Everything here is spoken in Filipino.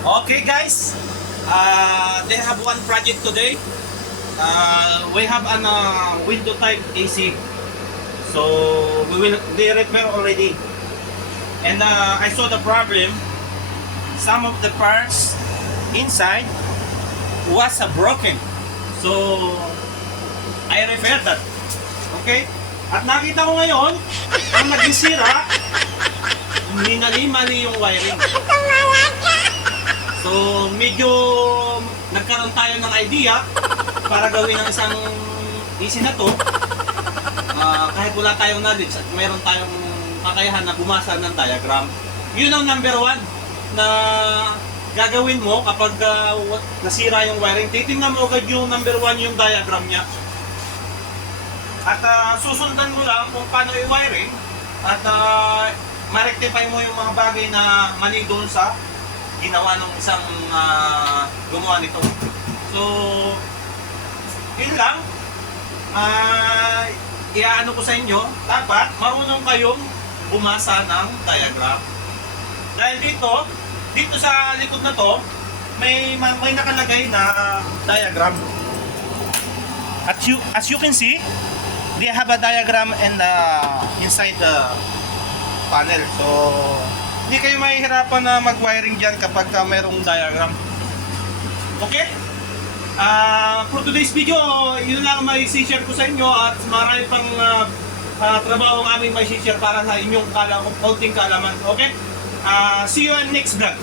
Okay guys, uh, they have one project today. Uh, we have an uh, window type AC. So we will they repair already. And uh, I saw the problem. Some of the parts inside was uh, broken. So I repaired that. Okay? At nakita ko ngayon, ang naging sira, minali-mali yung wiring. Medyo nagkaroon tayo ng idea para gawin ang isang easy na to. Ah, kahit wala tayong knowledge at mayroon tayong kakayahan na bumasa ng diagram. Yun ang number one na gagawin mo kapag wa- nasira yung wiring. Titingnan mo agad yung number one yung diagram niya. At ah, susundan mo lang kung paano i-wiring at uh, ma-rectify mo yung mga bagay na mali doon sa ginawa ng isang ah, gumawa nito. So, yun lang. Ah, iaano ko sa inyo, dapat marunong kayong bumasa ng diagram. Dahil dito, dito sa likod na to, may may nakalagay na diagram. At you, as you can see, they have a diagram and uh, inside the panel. So, hindi kayo mahihirapan na mag-wiring dyan kapag ka mayroong diagram. Okay? Ah, for today's video, yun lang ang may share ko sa inyo at marami pang ah, ah, trabaho ang aming may share para sa inyong kalam, kaunting kalaman. Okay? Ah, see you on next vlog.